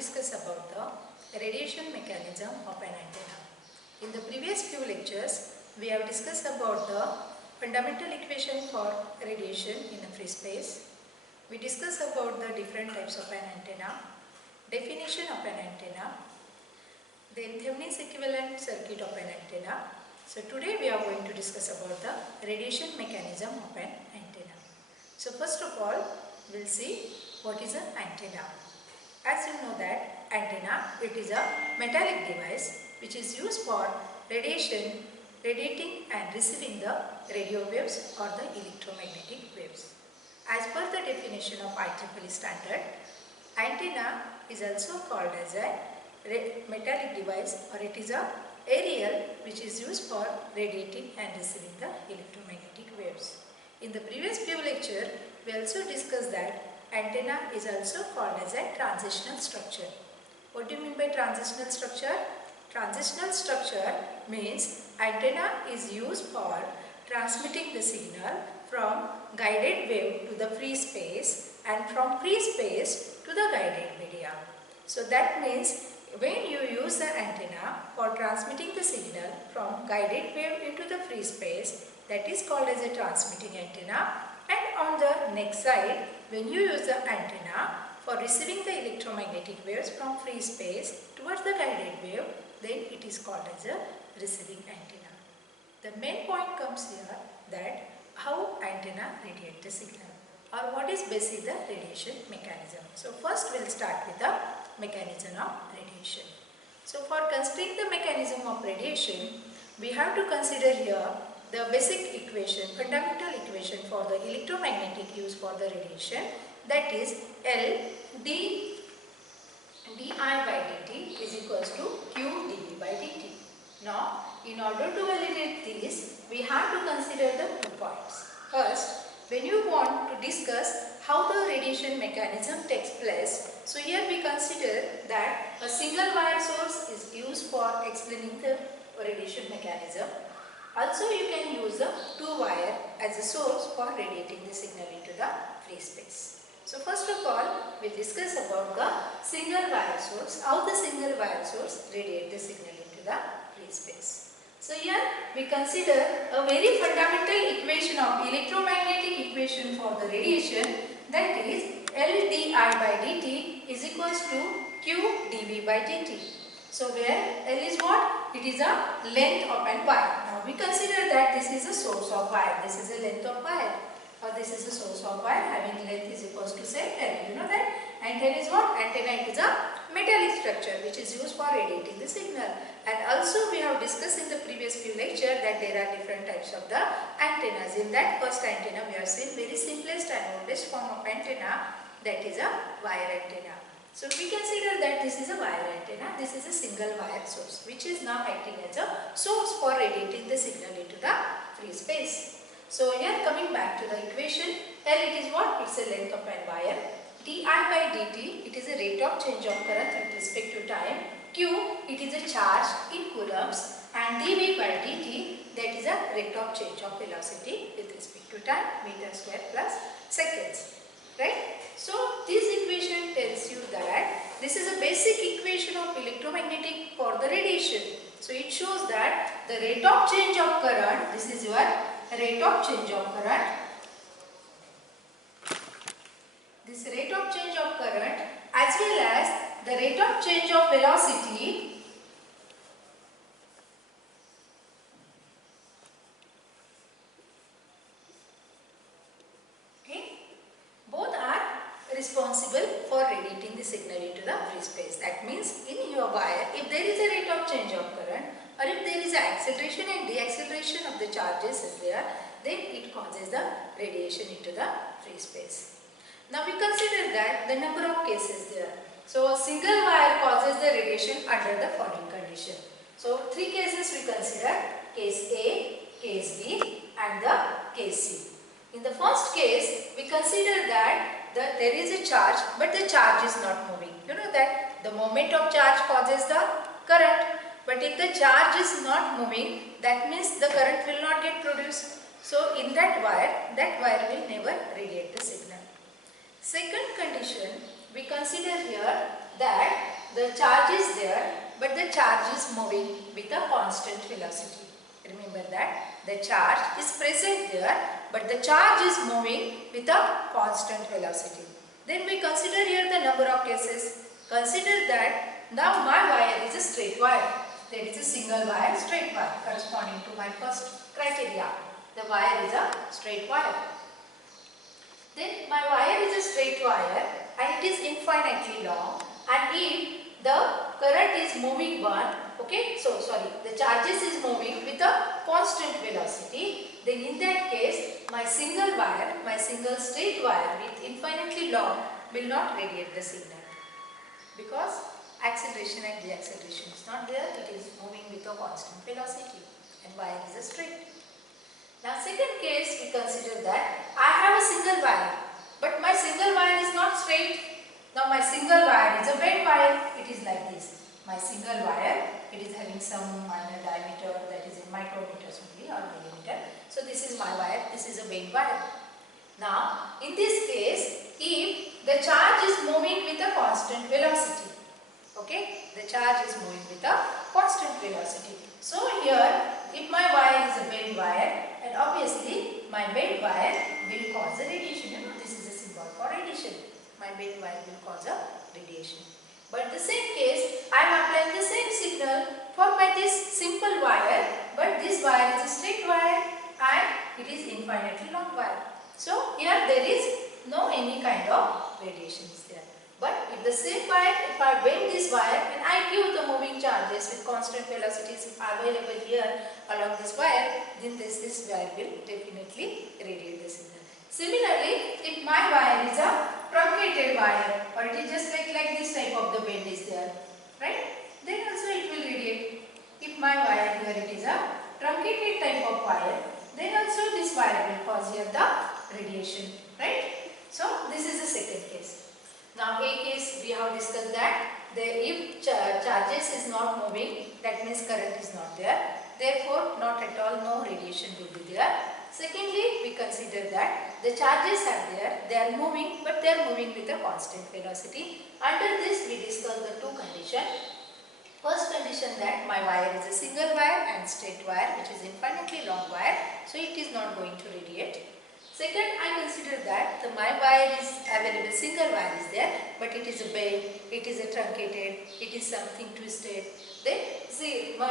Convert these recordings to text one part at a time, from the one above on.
discuss about the radiation mechanism of an antenna. In the previous few lectures, we have discussed about the fundamental equation for radiation in a free space. We discussed about the different types of an antenna, definition of an antenna, then Thevenin's equivalent circuit of an antenna. So today we are going to discuss about the radiation mechanism of an antenna. So first of all, we'll see what is an antenna. As you know that antenna, it is a metallic device which is used for radiating and receiving the radio waves or the electromagnetic waves. As per the definition of IEEE standard, antenna is also called as a metallic device, or it is a aerial which is used for radiating and receiving the electromagnetic waves. In the previous few lecture, we also discussed that antenna is also called as a transitional structure. What do you mean by transitional structure? Transitional structure means antenna is used for transmitting the signal from guided wave to the free space and from free space to the guided media. So that means when you use the antenna for transmitting the signal from guided wave into the free space, that is called as a transmitting antenna. And on the next side, when you use the antenna for receiving the electromagnetic waves from free space towards the guided wave, then it is called as a receiving antenna. The main point comes here that how antenna radiate the signal, or what is basically the radiation mechanism. So first we'll start with the mechanism of radiation. So for considering the mechanism of radiation, we have to consider here the basic equation, fundamental equation for the electromagnetic use for the radiation, that is L d I by dt is equals to Q dV by dt. Now, in order to validate this, we have to consider the 2 points. First, when you want to discuss how the radiation mechanism takes place, so here we consider that a single wire source is used for explaining the radiation mechanism. Also, you can use a 2 wire as a source for radiating the signal into the free space. So first of all, we'll discuss about the single wire source, how the single wire source radiate the signal into the free space. So here we consider a very fundamental equation of electromagnetic equation for the radiation, that is L di by dt is equals to Q dV by dt. So where L is what? It is a length of an wire. Now we consider that this is a source of wire, this is a length of wire, or this is a source of wire having length is equals to say L. You know that antenna is what? Antenna, it is a metallic structure which is used for radiating the signal. And also we have discussed in the previous few lectures that there are different types of the antennas. In that first antenna we have seen very simplest and oldest form of antenna, that is a wire antenna. So we consider that this is a wire antenna, this is a single wire source which is now acting as a source for radiating the signal into the free space. So here coming back to the equation, L it is what? It's a length of an wire. di by dt, it is a rate of change of current with respect to time. Q, it is a charge in coulombs, and dV by dt, that is a rate of change of velocity with respect to time, meter square plus seconds. Right? So this equation tells you that this is a basic equation of electromagnetic for the radiation. So it shows that the rate of change of current, this is your rate of change of current. This rate of change of current as well as the rate of change of velocity both are responsible for radiating the signal into the free space. That means in your wire, if there is a rate of change of current, or if there is an acceleration and deceleration of the charges is there, then it causes the radiation into the free space. Now we consider that the number of cases there. So single wire causes the radiation under the following condition. So 3 cases we consider, case A, case B and the case C. In the first case, we consider that there is a charge, but the charge is not moving. You know that the moment of charge causes the current, but if the charge is not moving, that means the current will not get produced. So in that wire will never radiate the signal. Second condition, we consider here that the charge is there, but the charge is moving with a constant velocity. Remember that the charge is present there, but the charge is moving with a constant velocity. Then we consider here the number of cases. Consider that now my wire is a straight wire. There is a single wire, straight wire, corresponding to my first criteria. The wire is a straight wire. Then my wire is a straight wire and it is infinitely long, and if the current is moving the charges is moving with a constant velocity, then in that case my single wire, my single straight wire with infinitely long will not radiate the signal, because acceleration and deceleration is not there, it is moving with a constant velocity and wire is a straight. Now second case, we consider that I have a single wire, but my single wire is not straight. Now my single wire is a bent wire. It is like this. My single wire, it is having some minor diameter, that is in micrometers only or millimeter. So this is my wire, this is a bent wire. Now in this case, if the charge is moving with a constant velocity, the charge is moving with a constant velocity. So here, if my wire is a bent wire, and obviously my bent wire will cause a radiation. This is a symbol for radiation. My bent wire will cause a radiation. But the same case, I am applying the same signal for this simple wire, but this wire is a straight wire and it is infinitely long wire. So here there is no any kind of radiation is there. But if the same wire, if I bend this wire and I give the moving charges with constant velocities available here along this wire, then this wire will definitely radiate the signal. Similarly, if my wire is a truncated wire, or it is just like this type of the bend is there, right? Then also it will radiate. If my wire here it is a truncated type of wire, then also this wire will cause here the radiation, right? So this is the second case. Now A case we have discussed that if charges is not moving, that means current is not there. Therefore, not at all no radiation will be there. Secondly, we consider that the charges are there, they are moving, but they are moving with a constant velocity. Under this we discuss the two conditions. First condition, that my wire is a single wire and straight wire, which is infinitely long wire, so it is not going to radiate. Second, I consider that my wire is available, single wire is there, but it is a bent, it is a truncated, it is something twisted. Then see, my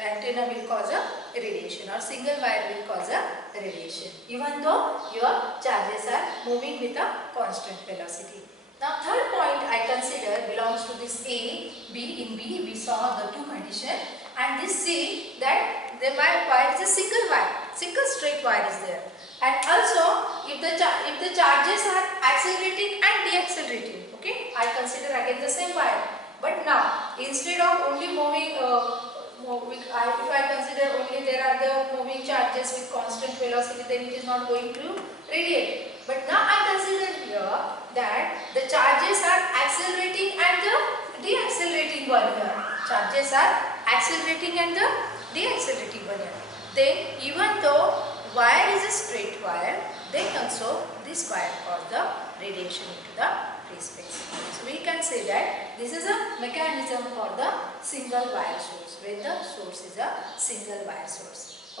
antenna will cause a radiation, or single wire will cause a radiation, even though your charges are moving with a constant velocity. Now third point I consider belongs to this A, B. In B we saw the two conditions, and this C, that the wire is a single wire, single straight wire is there. And also, if the charges are accelerating and deaccelerating, I consider again the same wire. But now, instead of only moving, if I consider only there are the moving charges with constant velocity, then it is not going to radiate. But now I consider here that the charges are accelerating and the deaccelerating one here. Charges are accelerating and the deaccelerating one here. Then, even though wire is a straight wire, then also this wire causes the radiation into the free space. So we can say that this is a mechanism for the single wire source, where the source is a single wire source.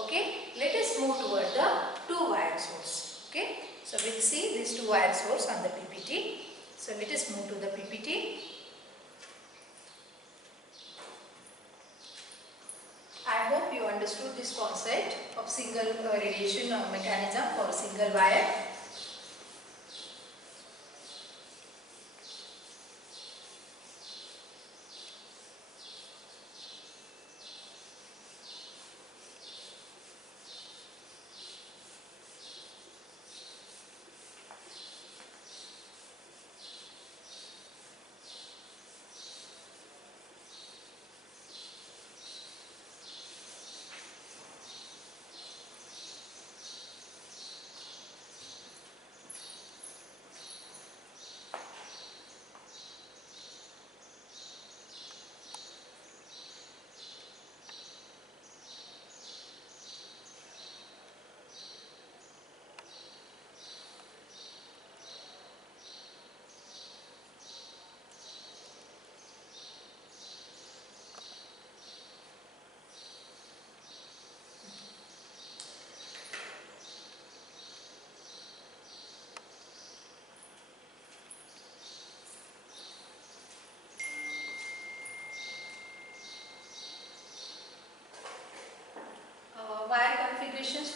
Let us move toward the two wire source. So we will see this two wire source on the PPT. So let us move to the PPT. I hope you understood this concept of single radiation mechanism for single wire.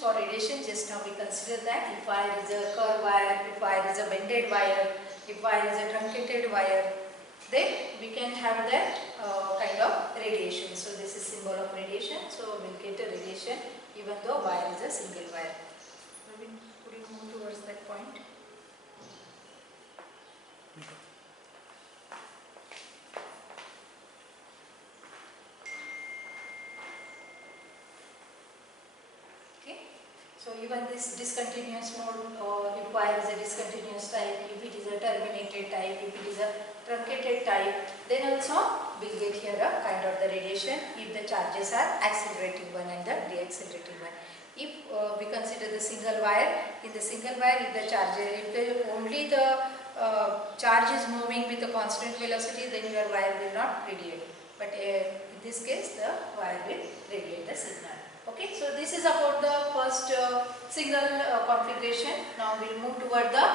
for radiation, just now we consider that if wire is a curved wire, if wire is a bended wire, if wire is a truncated wire, then we can have that kind of radiation. So this is symbol of radiation. So we will get a radiation even though wire is a single wire. Maybe could you move towards that point? So even this discontinuous mode requires a discontinuous type. If it is a terminated type, if it is a truncated type, then also we will get here a kind of the radiation if the charges are accelerating one and the deaccelerating one. If we consider the single wire, in the single wire, if the charge, only the charge is moving with a constant velocity, then your wire will not radiate. But in this case, the wire will radiate the signal. Okay, so this is about the first signal configuration. Now we will move toward the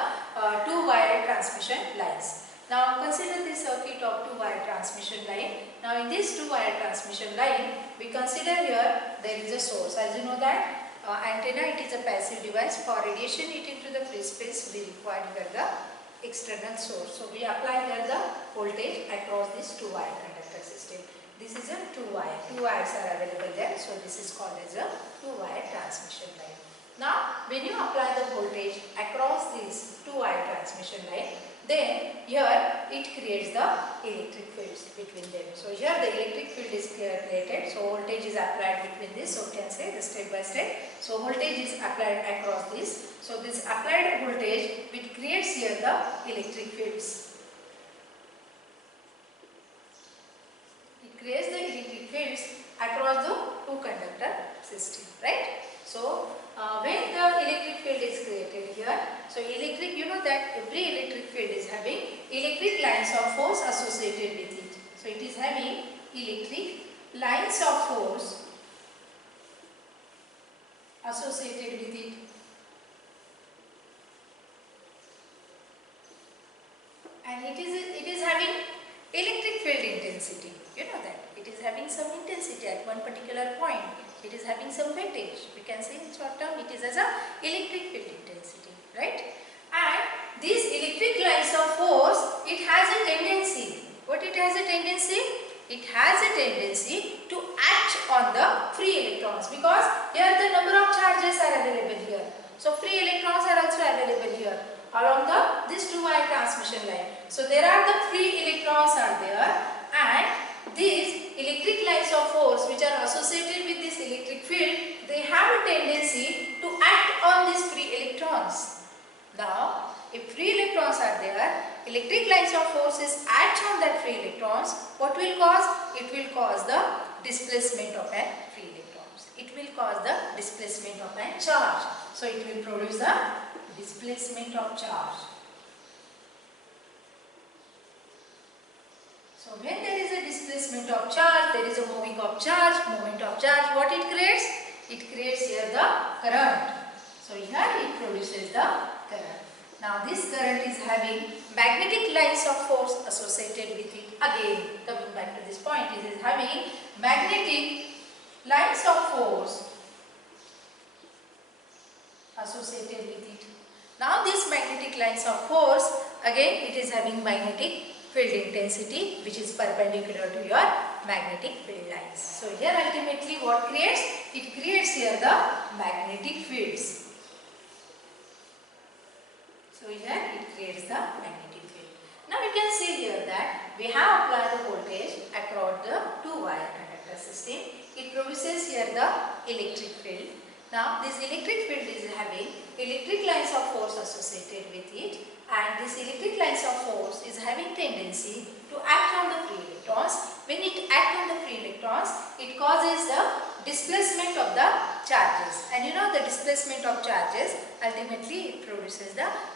two-wire transmission lines. Now consider this circuit of two-wire transmission line. Now in this two-wire transmission line, we consider here there is a source. As you know that antenna, it is a passive device. For radiation it into the free space, we require here the external source. So we apply here the voltage across this two-wire conductor system. This is a two-wire. Two wires are available there. So this is called as a two-wire transmission line. Now when you apply the voltage across this two-wire transmission line, then here it creates the electric fields between them. So here the electric field is created. So voltage is applied between this. So we can say the step by step. So voltage is applied across this. So this applied voltage, which creates here the electric fields. Creates the electric fields across the two conductor system, right? So when the electric field is created here, so electric, you know that every electric field is having electric lines of force associated with it. So it is having electric lines of force associated with it. And it is having electric field intensity. You know that it is having some intensity at one particular point. It is having some weightage. We can say in short term it is as a electric field intensity, right? And these electric lines of force, it has a tendency. What it has a tendency? It has a tendency to act on the free electrons, because here the number of charges are available here. So free electrons are also available here along this two-wire transmission line. So there are the free electrons are there, and these electric lines of force which are associated with this electric field, they have a tendency to act on these free electrons. Now, if free electrons are there, electric lines of forces act on that free electrons, what will cause? It will cause the displacement of an free electrons. It will cause the displacement of an charge. So it will produce the displacement of charge. So when there is a displacement of charge, there is a moving of charge, movement of charge. What it creates? It creates here the current. So here it produces the current. Now this current is having magnetic lines of force associated with it. Again, coming back to this point, it is having magnetic lines of force associated with it. Now this magnetic lines of force, again it is having magnetic field intensity which is perpendicular to your magnetic field lines. So here ultimately what creates? It creates here the magnetic fields. So here it creates the magnetic field. Now we can see here that we have applied the voltage across the two-wire conductor system. It produces here the electric field. Now this electric field is having electric lines of force associated with it, and this electric lines of force is having tendency to act on the free electrons. When it acts on the free electrons, it causes the displacement of the charges, and you know the displacement of charges ultimately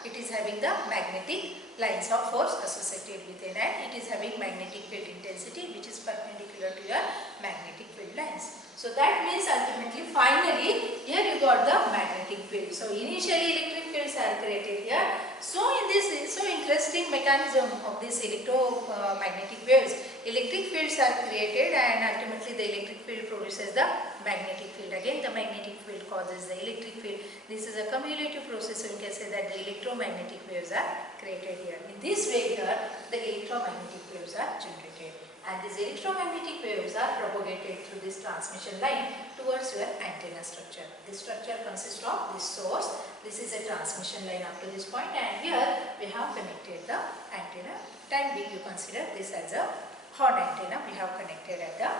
it is having the magnetic lines of force associated with it, and it is having magnetic field intensity which is perpendicular to your magnetic field lines. So that means ultimately finally here you got the magnetic field. So initially electric fields are created here. So in this so interesting mechanism of these electromagnetic waves, electric fields are created and ultimately the electric field produces the magnetic field. Again the magnetic field causes the electric field. This is a cumulative process, so we can say that the electromagnetic waves are created here. In this way here, the electromagnetic waves are generated. And these electromagnetic waves are propagated through this transmission line towards your antenna structure. This structure consists of this source. This is a transmission line up to this point, and here we have connected the antenna. Time being, you consider this as a horn antenna we have connected at the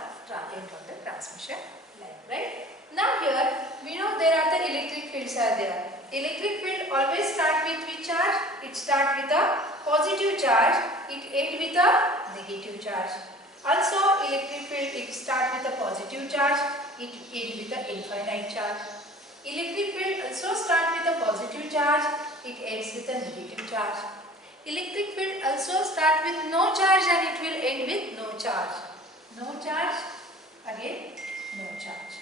end of the transmission line, right? Now here we know there are the electric fields are there. Electric field always start with which charge? It start with a positive charge. It end with a negative charge. Also electric field, it start with a positive charge, it end with a infinite charge. Electric field also start with a positive charge, it ends with a negative charge. Electric field also start with no charge and it will end with no charge. No charge, again no charge.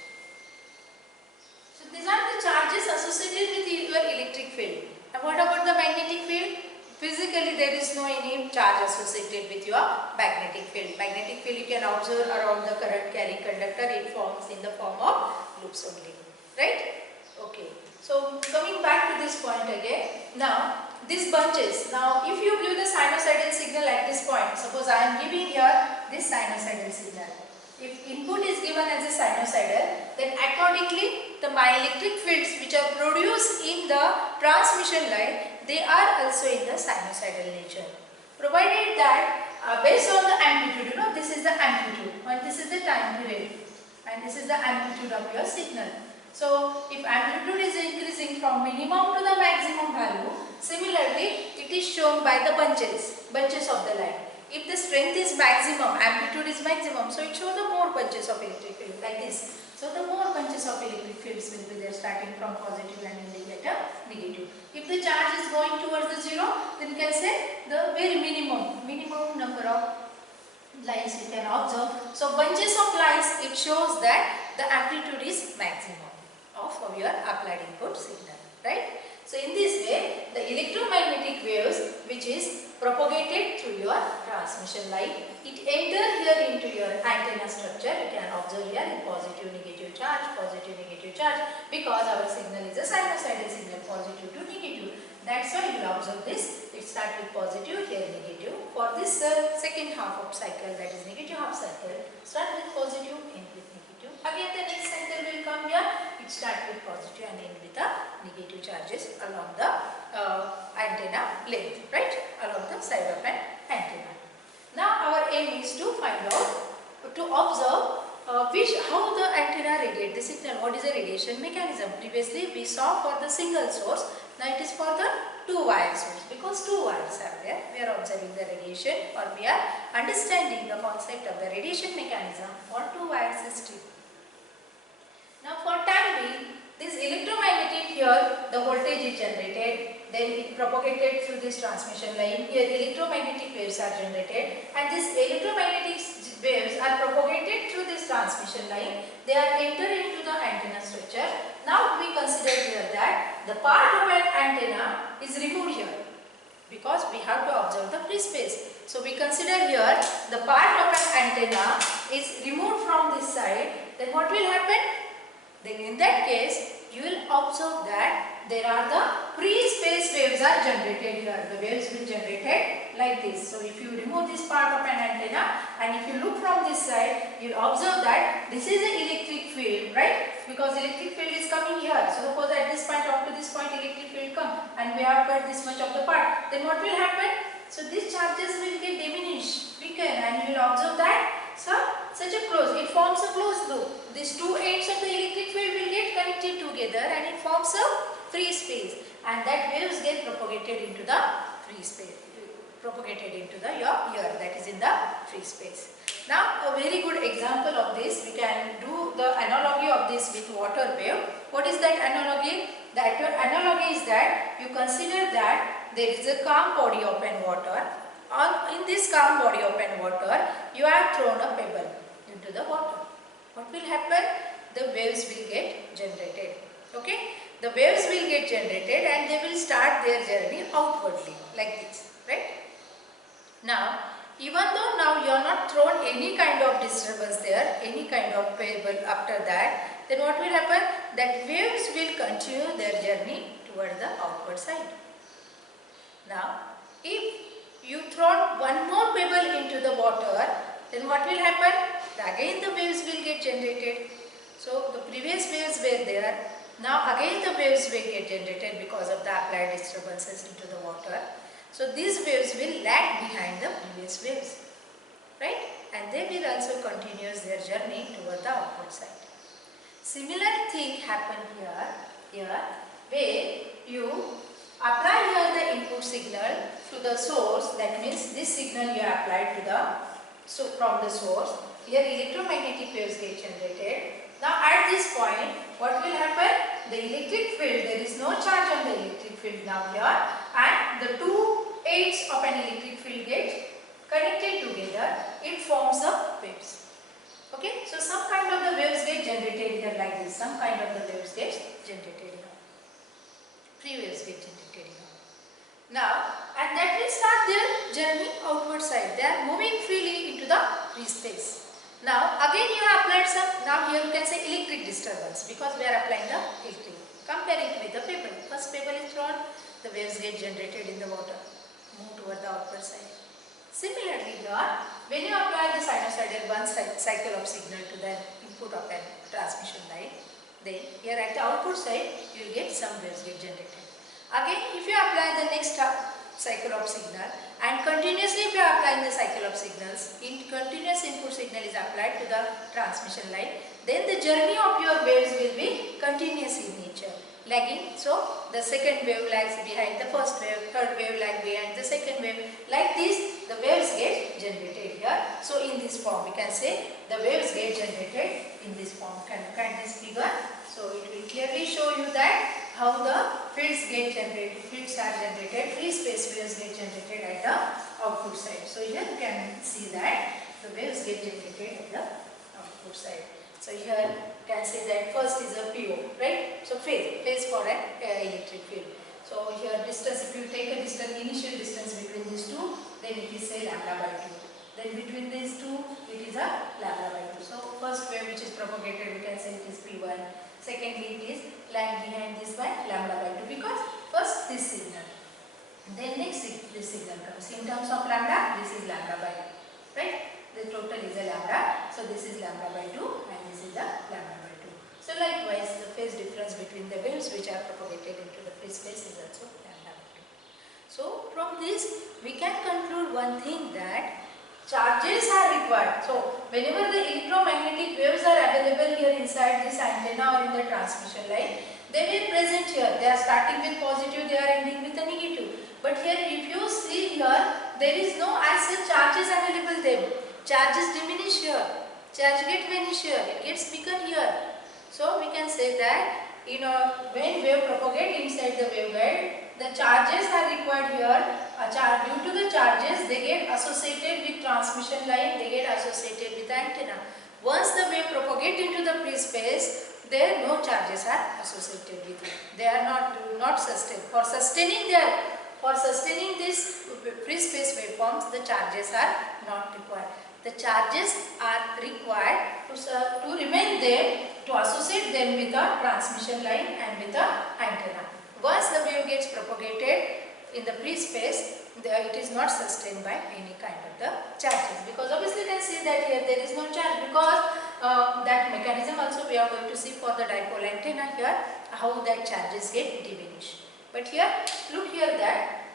So these are the charges associated with your electric field. And what about the magnetic field? Physically there is no any charge associated with your magnetic field. Magnetic field you can observe around the current carrying conductor, it forms in the form of loops only, right? Okay, so coming back to this point again. Now these bunches, now if you give the sinusoidal signal at this point, suppose I am giving here this sinusoidal signal. If input is given as a sinusoidal, then accordingly my electric fields which are produced in the transmission line, they are also in the sinusoidal nature. Provided that based on the amplitude, you know, this is the amplitude and this is the time period and this is the amplitude of your signal. So if amplitude is increasing from minimum to the maximum value, similarly it is shown by the bunches of the line. If the strength is maximum, amplitude is maximum, so it shows the more bunches of electric field like this. So the more bunches of electric fields will be there starting from positive and ending at a negative. If the charge is going towards the zero, then you can say the very minimum number of lines you can observe. So bunches of lines, it shows that the amplitude is maximum of your applied input signal, right? So in this way, the electromagnetic waves which is propagated through your transmission line, it enter here into your antenna structure. You can observe here in positive negative charge, because our signal is a sinusoidal signal, positive to negative. That's why you will observe this. It starts with positive, here negative. For this second half of cycle, that is negative half cycle, start with positive, end with negative. Again the next cycle will come here, it start with positive and end with the negative charges along the antenna length, right? Along the side of an antenna. Now our aim is to find out, to observe how the antenna radiate the signal. What is the radiation mechanism? Previously we saw for the single source, now it is for the two-wire source, because two wires are there. We are observing the radiation, or we are understanding the concept of the radiation mechanism for two-wire system. Now for time being, this electromagnetic here, the voltage is generated, then it propagated through this transmission line. Here electromagnetic waves are generated, and these electromagnetic waves are propagated through this transmission line. They are entered into the antenna structure. Now we consider here that the part of an antenna is removed here, because we have to observe the free space. So we consider here the part of an antenna is removed from this side. Then what will happen? Then in that case, you will observe that there are the free space waves are generated here. The waves will generated like this. So if you remove this part of an antenna and if you look from this side, you will observe that this is an electric field, right? Because electric field is coming here. So suppose at this point up to this point electric field come and we have cut this much of the part. Then what will happen? So these charges will get diminished, weaken, and you will observe that such a close, it forms a closed loop. These two ends of the electric field will get connected together and it forms a free space, and that waves get propagated into the free space, your ear, that is in the free space. Now a very good example of this, we can do the analogy of this with water wave. What is that analogy? That analogy is that you consider that there is a calm body of an water. In this calm body of an water, you have thrown a pebble into the water. What will happen? The waves will get generated. Okay? The waves will get generated and they will start their journey outwardly like this, right? Now, even though now you are not thrown any kind of disturbance there, any kind of variable after that, then what will happen? That waves will continue their journey toward the outward side. Now, if you throw one more pebble into the water, then what will happen? Again the waves will get generated. So, the previous waves were there. Now again the waves will get generated because of the applied disturbances into the water. So, these waves will lag behind the previous waves, right? And they will also continue their journey toward the outward side. Similar thing happen here where you apply here the input signal to the source. That means this signal you apply to the from the source. Here electromagnetic waves get generated. Now at this point, what will happen? The electric field, there is no charge on the electric field now here, and the two ends of an electric field get connected together. It forms the waves. Okay, so some kind of the waves get generated here like this. Some kind of the waves get generated here. Free waves get generated here. Now, and that will start their journey outward side. They are moving freely into the free space. Now, again you have applied some, now here you can say electric disturbance because we are applying the electric. Compare it with the pebble. First pebble is thrown, the waves get generated in the water, move toward the outward side. Similarly here, when you apply the sinusoidal one cycle of signal to the input of a transmission line, then here at the output side, you will get some waves get generated. Again, if you apply the next cycle of signal and continuously if you are applying the cycle of signals, continuous input signal is applied to the transmission line, then the journey of your waves will be continuous in nature, lagging. So, the second wave lags behind the first wave, third wave lags behind the second wave. Like this, the waves get generated here. So, in this form, we can say the waves get generated in this form. Can you look at this figure? So, it will clearly show you that how the fields get generated, fields are generated, free space waves get generated at the output side. So, here you can see that the waves get generated at the output side. So, here you can say that first is a PO, right? So, phase for an electric field. So, here distance, if you take a distance, initial distance between these two, then it is say lambda by 2. Then between these two, it is a lambda by 2. So, first wave which is propagated, we can say it is P1. Secondly, it is lag behind this by lambda by 2 because first this signal. Then next this signal comes. In terms of lambda, this is lambda by 2. Right? The total is a lambda. So, this is lambda by 2 and this is the lambda by 2. So, likewise, the phase difference between the waves which are propagated into the free space is also lambda by 2. So, from this, we can conclude one thing that charges are required. So, whenever the electromagnetic waves are available here inside this antenna or in the transmission line, they will present here. They are starting with positive, they are ending with a negative. But here if you see here, there is no as such charges available there. Charges diminish here, charge get vanish here, it gets bigger here. So, we can say that when wave propagate inside the waveguide, the charges are required here. Due to the charges, they get associated with transmission line, they get associated with the antenna. Once the wave propagate into the free space, there no charges are associated with it. They are not sustained. For sustaining this free space waveforms, the charges are not required. The charges are required to remain there, to associate them with the transmission line and with the antenna. Once the wave gets propagated in the free space, it is not sustained by any kind of the charges, because obviously you can see that here there is no charge, because that mechanism also we are going to see for the dipole antenna here, how that charges get diminished. But here, look here that,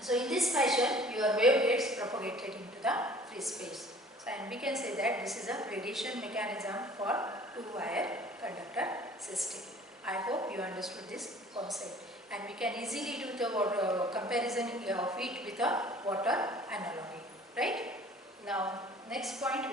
so in this fashion your wave gets propagated into the free space. So, and we can say that this is a radiation mechanism for two-wire conductor system. I hope you understood this concept, and we can easily do the comparison of it with a water analogy, right? Now, next point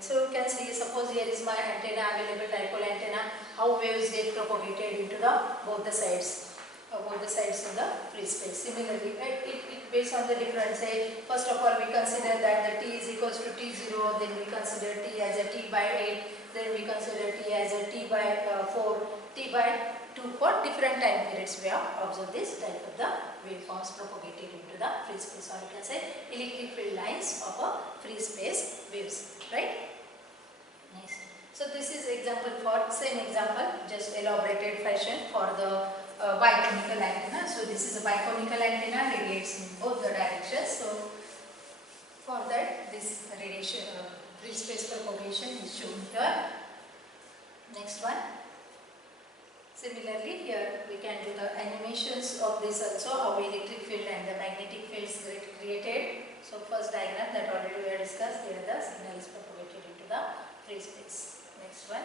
so you can see, suppose here is my antenna available, dipole antenna, how waves get propagated into the both the sides in the free space. Similarly, it based on the difference, say first of all we consider that the t is equals to t0, then we consider t as a t by 8, then we consider t as a t by 4, t by 2 for different time periods we have observed this type of the waveforms propagated into the free space, or you can say electric field lines of a free space waves, right? Nice. So this is example for same example, just elaborated fashion for the biconical antenna. So this is a biconical antenna, radiates in both the directions. So for that this radiation free space propagation is shown here. Next one. Similarly here we can do the animations of this also, how electric field and the magnetic fields get created. So first diagram that already we have discussed, here the signal is propagated into the free space. Next one.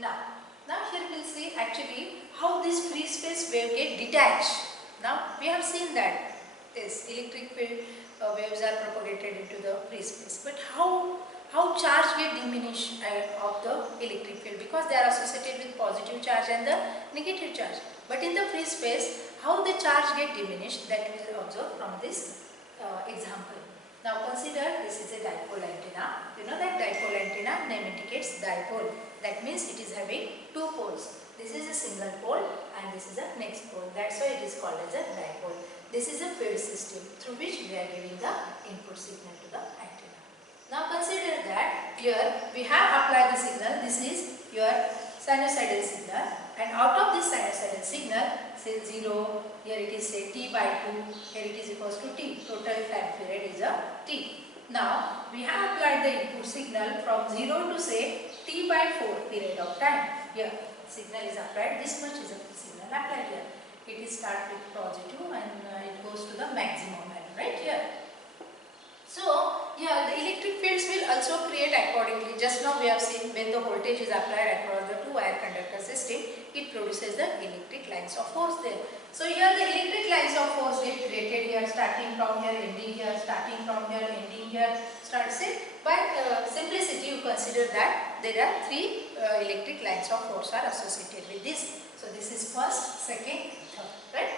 Now here we will see actually how this free space wave get detached. Now we have seen that this electric field waves are propagated into the free space, but how charge get diminished of the electric field, because they are associated with positive charge and the negative charge. But in the free space, how the charge get diminished, that we will observe from this example. Now consider this is a dipole antenna. You know that dipole antenna name indicates dipole. That means it is having two poles. This is a single pole and this is a next pole. That's why it is called as a dipole. This is a field system through which we are giving the input signal to the antenna. Now consider that here we have applied the signal. This is your sinusoidal signal, and out of this sinusoidal signal, say 0, here it is say t by 2, here it is equals to t. Total time period is a t. Now we have applied the input signal from 0 to say t by 4 period of time. Here signal is applied, this much is a signal applied here. It is start with positive and it goes to the maximum value, right here. So here the electric fields will also create accordingly. Just now we have seen when the voltage is applied across the two wire conductor system, it produces the electric lines of force there. So here the electric lines of force get created here, starting from here, ending here, starting from here, ending here. By simplicity you consider that there are three electric lines of force are associated with this. So this is first, second, third, right?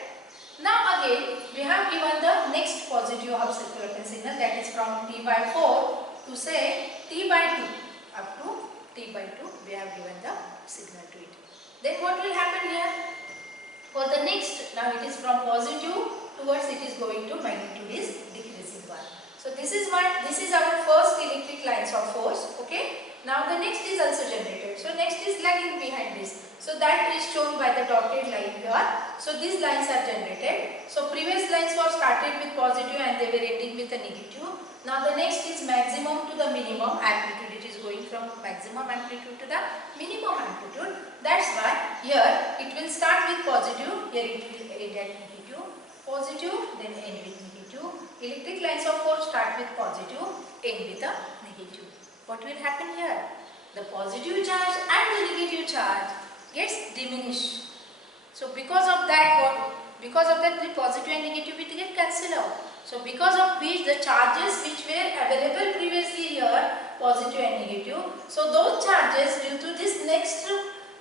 Now again we have given the next positive half circular signal, that is from t by 4 to say t by 2. Up to t by 2 we have given the signal to it. Then what will happen here? For the next, now it is from positive towards it is going to magnitude is decreasing one. So this is our first electric lines of force, okay. Now the next is also generated. So next is lagging behind this. So that is shown by the dotted line here. So these lines are generated. So previous lines were started with positive and they were ending with a negative. Now the next is maximum to the minimum amplitude. It is going from maximum amplitude to the minimum amplitude. That's why here it will start with positive. Here it will end at negative. Positive, then end with negative. Electric lines of force start with positive, end with a negative. What will happen here? The positive charge and the negative charge gets diminished. So because of that the positive and negative will get cancelled out. So because of which the charges which were available previously here, positive and negative, so those charges due to this next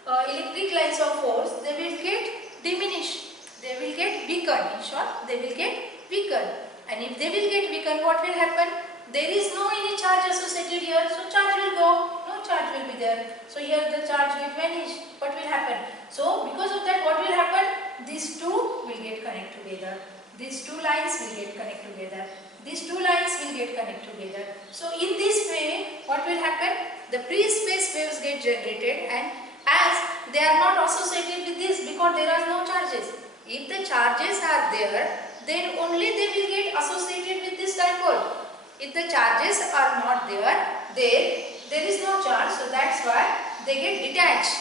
electric lines of force, they will get diminished. They will get weakened. In short, they will get weakened. And if they will get weakened, what will happen? There is no any charge associated here, so charge will go, no charge will be there. So here the charge will vanish. What will happen? So because of that, what will happen? These two will get connect together. These two lines will get connect together. These two lines will get connect together. So in this way, what will happen? The free space waves get generated, and as they are not associated with this because there are no charges. If the charges are there, then only they will get associated with this dipole. If the charges are not there, then there is no charge, so that's why they get detached,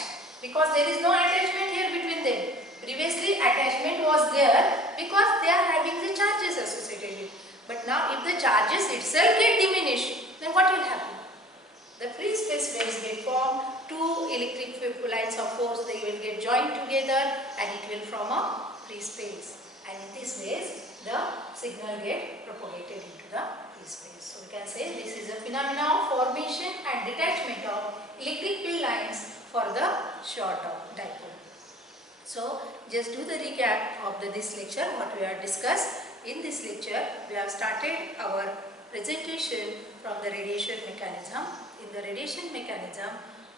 because there is no attachment here between them. Previously attachment was there because they are having the charges associated with. But now if the charges itself get diminished, then what will happen? The free space waves get formed, two electric lines of force, they will get joined together and it will form a free space. And in this way, the signal get propagated into the free space. So we can say this is a phenomenon of formation and detachment of electric field lines for the short dipole. So just do the recap of this lecture, what we have discussed. In this lecture, we have started our presentation from the radiation mechanism. In the radiation mechanism,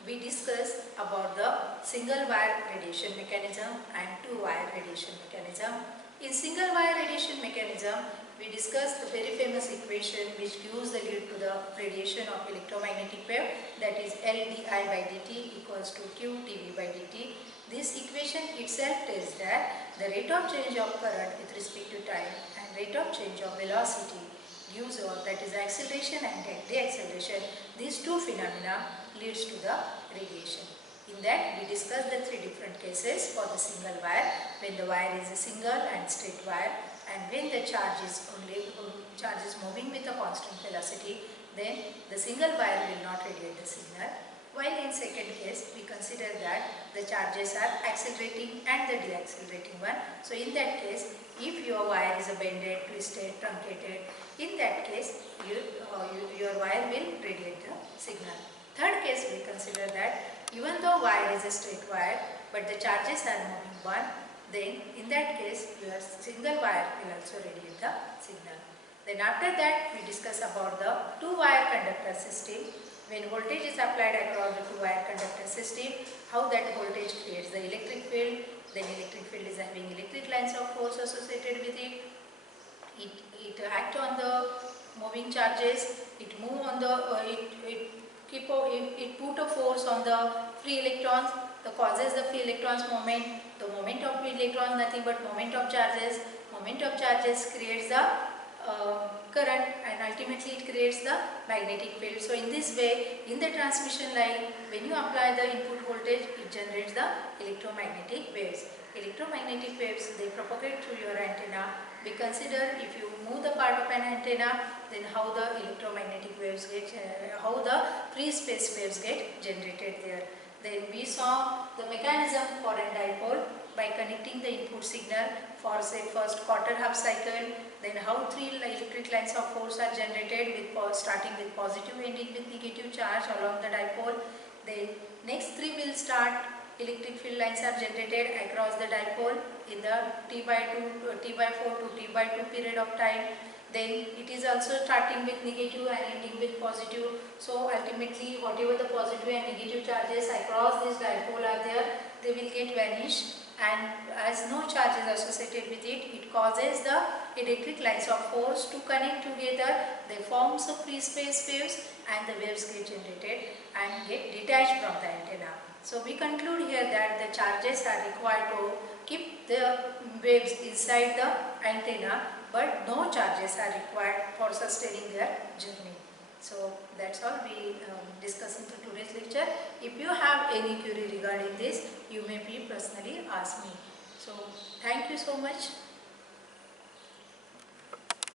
we discussed about the single wire radiation mechanism and two wire radiation mechanism. In single wire radiation mechanism, we discussed the very famous equation which gives the lead to the radiation of electromagnetic wave, that is L di by dt equals to Q dV by dt. This equation itself tells that the rate of change of current with respect to time and rate of change of velocity gives, or that is acceleration and deceleration, these two phenomena leads to the radiation. In that, we discussed the three different cases for the single wire, when the wire is a single and straight wire, and when the charge is moving with a constant velocity, then the single wire will not radiate the signal. While in second case, we consider that the charges are accelerating and the deaccelerating one. So in that case, if your wire is bended, twisted, truncated, in that case, your wire will radiate the signal. Third case, we consider that even though wire is a straight wire, but the charges are moving one, then in that case, your single wire will also radiate the signal. Then after that, we discuss about the two-wire conductor system. When voltage is applied across the two-wire conductor system, how that voltage creates the electric field. Then electric field is having electric lines of force associated with it. It acts on the moving charges. It move on the it put a force on the free electrons. The causes the free electrons movement. The moment of free electrons nothing but moment of charges. Moment of charges creates the current, and ultimately it creates the magnetic field. So in this way, in the transmission line, when you apply the input voltage, it generates the electromagnetic waves. Electromagnetic waves, they propagate through your antenna. We consider if you move the part of an antenna, then how the electromagnetic waves get, how the free space waves get generated there. Then we saw the mechanism for a dipole by connecting the input signal for say first quarter half cycle, then how three electric lines of force are generated with starting with positive ending with negative charge along the dipole. Then next three will start, electric field lines are generated across the dipole in the T by 4 to T by 2 period of time. Then it is also starting with negative and ending with positive. So ultimately whatever the positive and negative charges across this dipole are there, they will get vanished, and as no charge is associated with it, it causes the electric lines of force to connect together. They form some free space waves and the waves get generated and get detached from the antenna. So we conclude here that the charges are required to keep the waves inside the antenna, but no charges are required for sustaining their journey. So that's all we discuss in today's lecture. If you have any query regarding this, you may be personally ask me. So thank you so much.